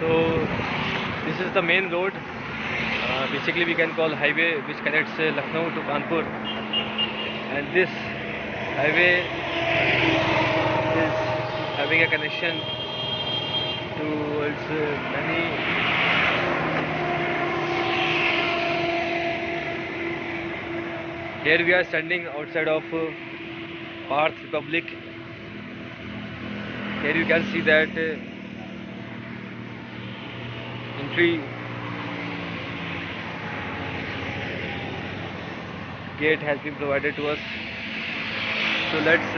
So this is the main road. Basically, we can call highway which connects Lucknow to Kanpur, and this highway is having a connection towards many. Here we are standing outside of Parth Republic. Here you can see that entry gate has been provided to us. So let's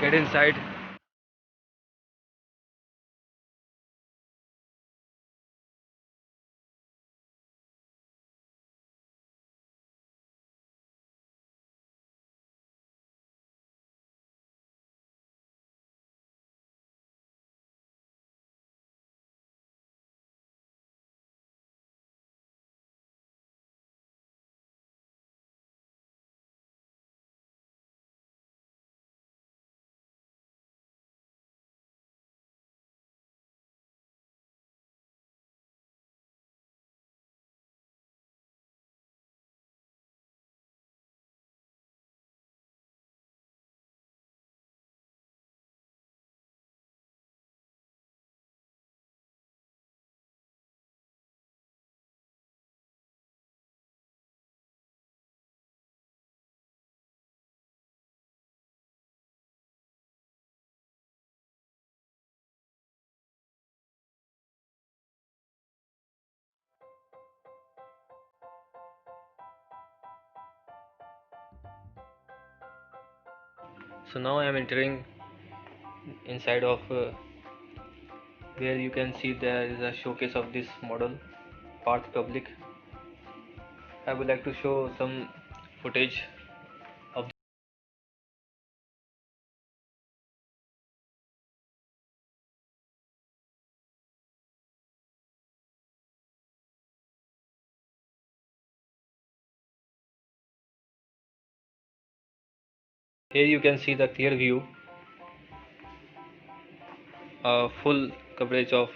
get inside. So now I am entering inside of where you can see there is a showcase of this model Parth Public. I would like to show some footage of. Here you can see the clear view, full coverage of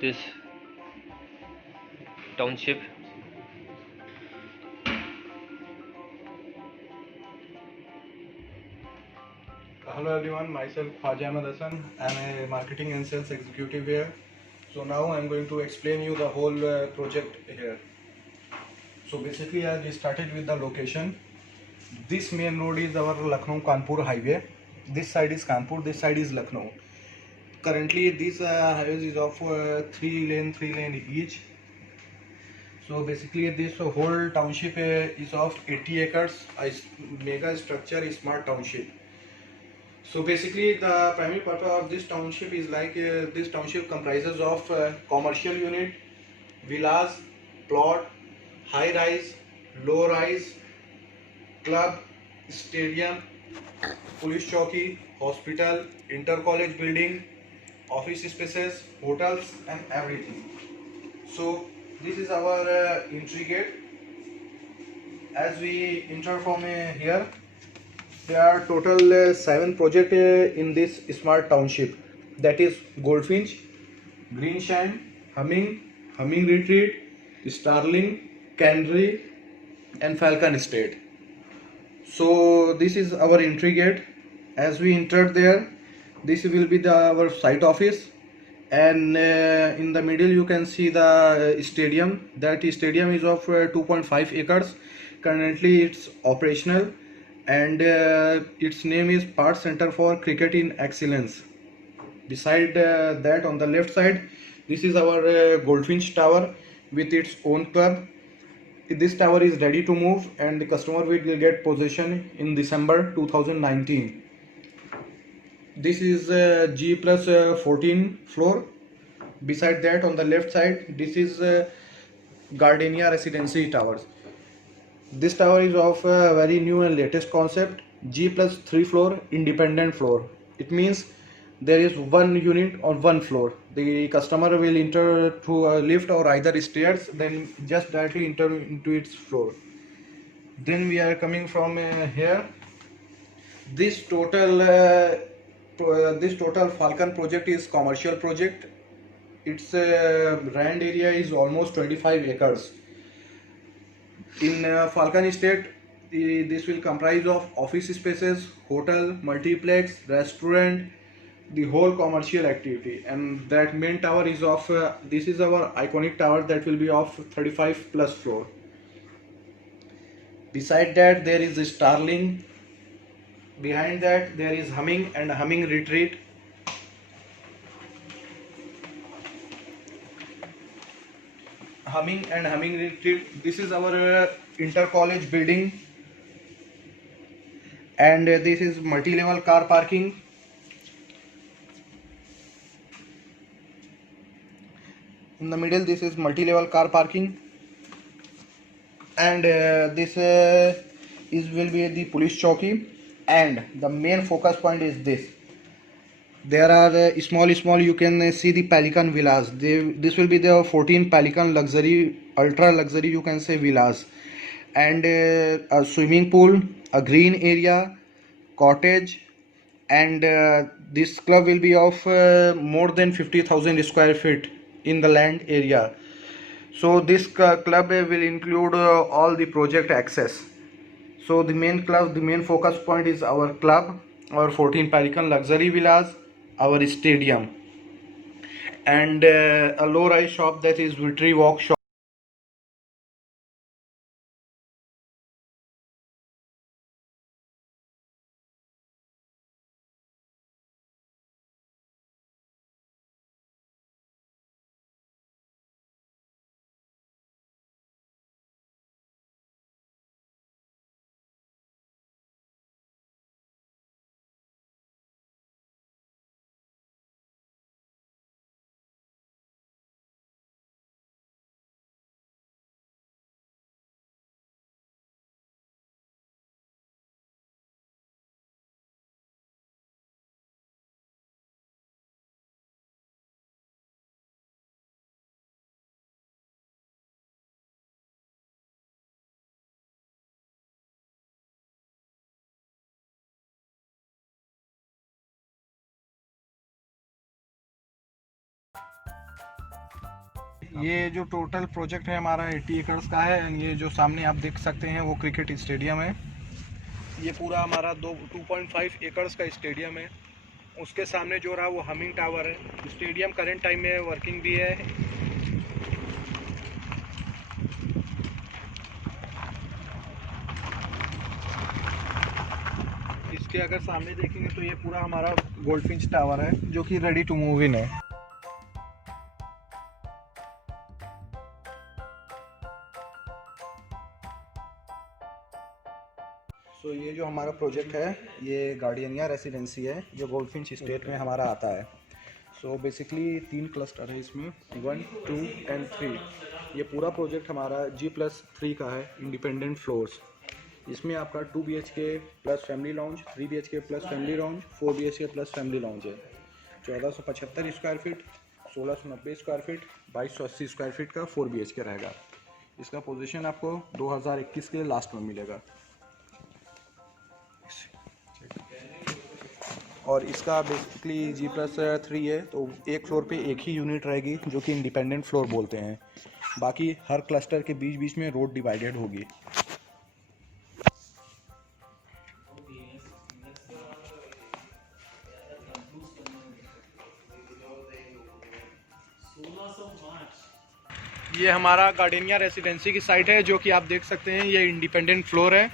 this township. Hello everyone, myself Khwaja Ahmed Hassan. I'm a marketing and sales executive here. So now I'm going to explain you the whole project here. So basically I started with the location. This main road is our Lucknow Kanpur highway. This side is Kanpur, this side is Lucknow. Currently this highway is of 3 lane each. So basically this whole township is of 80 acres, a mega structure smart township. So basically the primary purpose of this township is like this township comprises of commercial unit, villas, plot, high rise, low rise, club, stadium, police chowki, hospital, inter-college building, office spaces, hotels and everything. So this is our entry gate. As we enter from here, there are total 7 projects in this smart township. That is Goldfinch, Greenshine, Humming Retreat, Starling, Canary and Falcon Estate. So this is our entry gate. As we entered there, this will be our site office, and in the middle you can see the stadium. That stadium is of 2.5 acres. Currently it's operational, and its name is Parth Center for Cricket in Excellence. Beside that, on the left side, this is our Goldfinch Tower with its own club. This tower is ready to move, and the customer will get possession in December 2019. This is G plus 14 floor. Beside that, on the left side, this is Gardenia Residency Towers. This tower is of a very new and latest concept, G plus 3 floor independent floor. It means there is one unit on one floor. The customer will enter through a lift or either stairs, then just directly enter into its floor. Then we are coming from here. This total Falcon project is commercial project. its land area is almost 25 acres. In Falcon Estate, this will comprise of office spaces, hotel, multiplex, restaurant, the whole commercial activity. And that main tower is of, this is our iconic tower that will be of 35 plus floor. Beside that there is a Starling. Behind that there is Humming and Humming Retreat. Humming and Humming Retreat. This is our inter-college building, and this is multi-level car parking. In the middle, this is multi-level car parking, and this will be the police chowki. And the main focus point is this. There are small you can see the Pelican villas. This will be the 14 Pelican luxury, ultra luxury you can say villas, and a swimming pool, a green area, cottage, and this club will be of more than 50,000 square feet in the land area. So this club will include all the project access. So the main focus point is our club, our 14 Pelican luxury villas, our stadium, and a low-rise shop, that is Victory Walk shop. ये जो total project है हमारा 80 एकड़ का है, and ये जो सामने आप देख सकते हैं वो क्रिकेट स्टेडियम है। ये पूरा हमारा 2.5 एकड़ का स्टेडियम है। उसके सामने जो रहा वो हमिंग टावर है। स्टेडियम करंट टाइम में वर्किंग भी है। इसके अगर सामने देखेंगे तो ये पूरा हमारा गोल्डफिंच टावर है जो कि रेडी टू मूव इन है। तो ये जो हमारा प्रोजेक्ट है ये गार्डियनिया रेसिडेंसी है जो गोल्डफिंच स्टेट में हमारा आता है। सो बेसिकली 3 क्लस्टर है इसमें, 1, 2 एंड 3। ये पूरा प्रोजेक्ट हमारा G+3 का है, इंडिपेंडेंट फ्लोर्स। इसमें आपका 2 BHK plus family lounge, 3 BHK plus family lounge, 4 BHK plus family lounge है। 1475 square feet, 1690 square feet, 2280 square feet का 4 BHK रहेगा। इसका पोजीशन आपको 2021 के लास्ट में मिलेगा। और इसका बेसिकली G+3 है, तो एक फ्लोर पे एक ही यूनिट रहेगी जो कि इंडिपेंडेंट फ्लोर बोलते हैं। बाकी हर क्लस्टर के बीच बीच में रोड डिवाइडेड होगी। ये हमारा गार्डेनिया रेसिडेंसी की साइट है जो कि आप देख सकते हैं। ये इंडिपेंडेंट फ्लोर है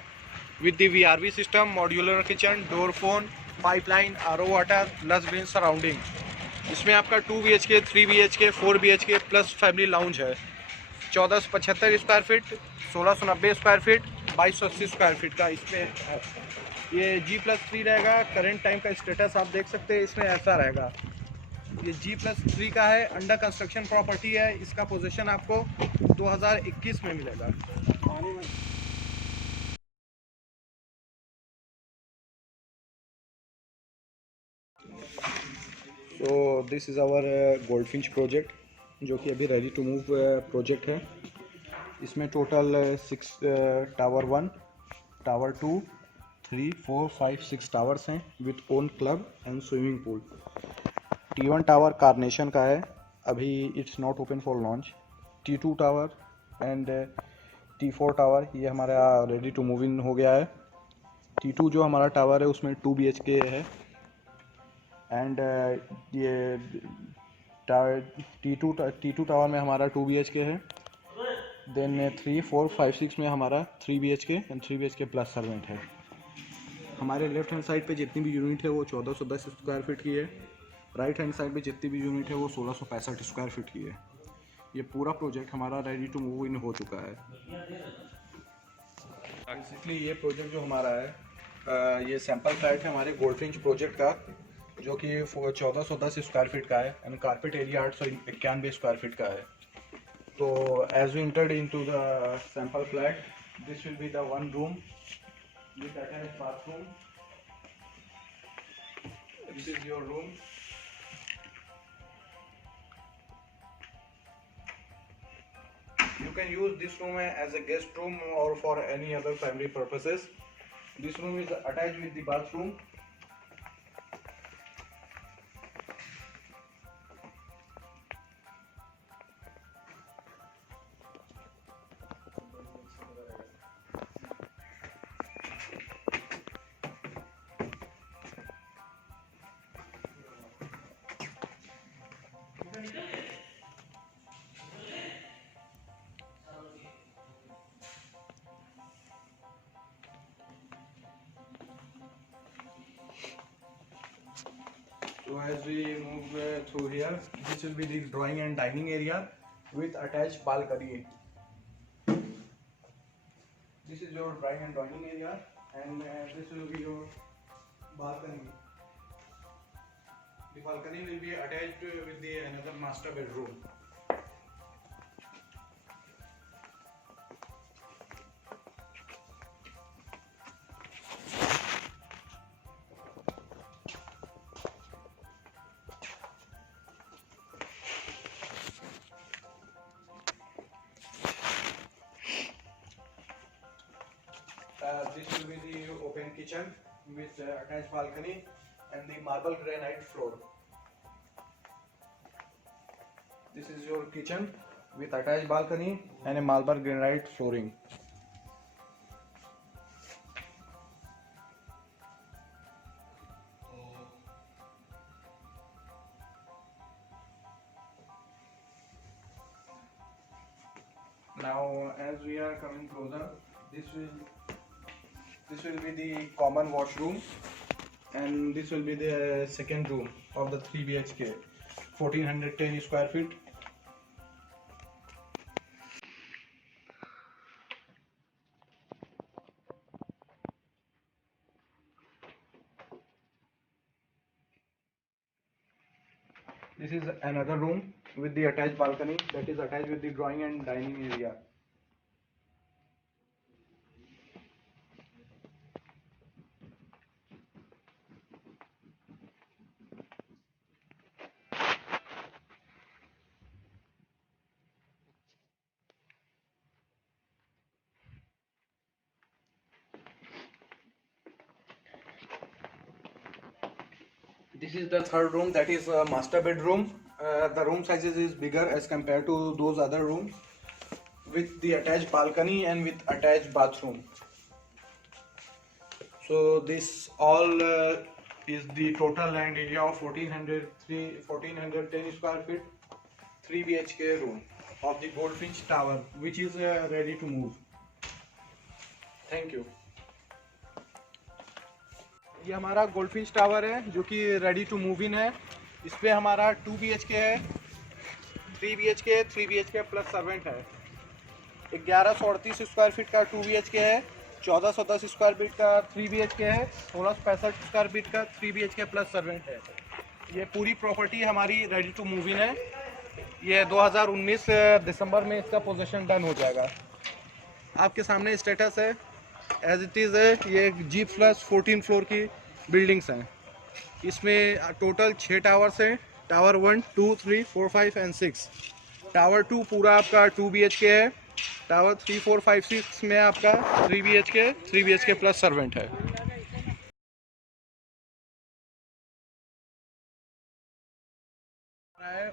with the VRV system, modular kitchen, door phone, pipeline, RO water, लस ग्रीन सराउंडिंग। इसमें आपका 2 BHK, 3 BHK, 4 BHK plus family lounge है। 1475 square feet, 1690 square feet, 2280 square feet का इसमें है। ये G+3 रहेगा। करंट टाइम का स्टेटस आप देख सकते हैं इसमें ऐसा रहेगा। ये G+3 का है, अंडर कंस्ट्रक्शन प्रॉपर्टी है। इसका पोजीशन आपको 2021 में मिलेगा। So this is our Goldfinch project जो कि अभी रेडी टू मूव प्रोजेक्ट है। इसमें टोटल 6 टावर 1, टावर 2, 3, 4, 5, 6 टावर्स हैं with own club and swimming pool. T1 tower Carnation का है, अभी it's not open for launch. T2 tower and T4 tower ये हमारा रेडी टू मूव इन हो गया है। T2 जो हमारा टावर है उसमें 2 BHK है एंड ये T2 टावर में हमारा 2 BHK है। देन 3, 4, 5, 6 में हमारा 3 BHK and 3 BHK plus servant है। हमारे लेफ्ट हैंड साइड पे जितनी भी यूनिट है वो 1410 स्क्वायर फीट की है। राइट हैंड साइड पे जितनी भी यूनिट है वो 1665 स्क्वायर फीट की है। ये पूरा प्रोजेक्ट हमारा रेडी टू मूव इन हो चुका है। बेसिकली ये प्रोजेक्ट जो हमारा है ये सैम्पल फ्लैट है हमारे गोल्डफिंच प्रोजेक्ट का, जो कि 1410 स्क्वायर फीट का है and carpet area 891 square feet का है। तो as we entered into the sample flat, this will be the one room with attached bathroom. This is your room. You can use this room as a guest room or for any other family purposes. This room is attached with the bathroom. So as we move through here, this will be the drawing and dining area with attached balcony. This is your drawing and dining area, and this will be your balcony. The balcony will be attached with the another master bedroom. This will be the open kitchen with attached balcony and the marble granite floor. This is your kitchen with attached balcony and a marble granite flooring. Now as we are coming closer, this will be the common washroom, and this will be the second room of the 3 BHK, 1410 square feet. This is another room with the attached balcony that is attached with the drawing and dining area. This is the third room, that is a master bedroom. The room sizes is bigger as compared to those other rooms, with the attached balcony and with attached bathroom. So this all is the total land area of 1410 square feet, 3 BHK room of the Goldfinch Tower, which is ready to move. Thank you. ये हमारा goldfinch tower है जो कि ready to move in है। इस पे हमारा 2 BHK है, 3 BHK, 3 BHK प्लस सर्वेंट है। 1138 स्क्वायर फीट का 2 BHK है, 1410 स्क्वायर फीट का 3 BHK है, 1665 स्क्वायर फीट का 3 BHK प्लस सर्वेंट है। ये पूरी प्रॉपर्टी हमारी रेडी टू मूव इन है। ये 2019 दिसंबर में इसका पोजीशन डन हो जाएगा। आपके सामने स्टेटस है एज इट इज़ है। ये G+14 फ्लोर की बिल्डिंग्स हैं। इसमें टोटल 6 टावर्स हैं। Tower 1, 2, 3, 4, 5 and 6। टावर 2 पूरा आपका 2 BHK है। टावर 3, 4, 5, 6 में आपका 3 BHK प्लस सर्वेंट है।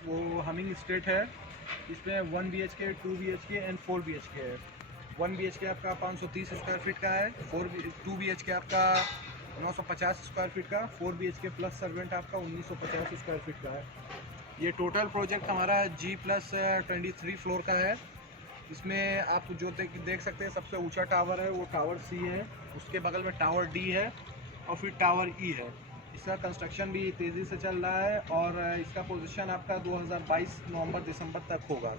वो हम फार्मिंग स्टेट है। इसमें 1 BHK, 2 BHK एंड 4 BHK है। 1 BHK आपका 530 स्क्वायर फीट का है, 2 BHK आपका 950 स्क्वायर फीट का, 4 BHK प्लस सर्वेंट आपका 1950 स्क्वायर फीट का है। ये टोटल प्रोजेक्ट हमारा G+23 फ्लोर का है। इसमें आप जो देख सकते हैं, सबसे ऊंचा टावर है वो टावर C है, उसके बगल में टावर D है और फिर टावर E है। इसका कंस्ट्रक्शन भी तेज़ी से चल रहा है और इसका पोजीशन आपका 2022 नवंबर दिसंबर तक होगा।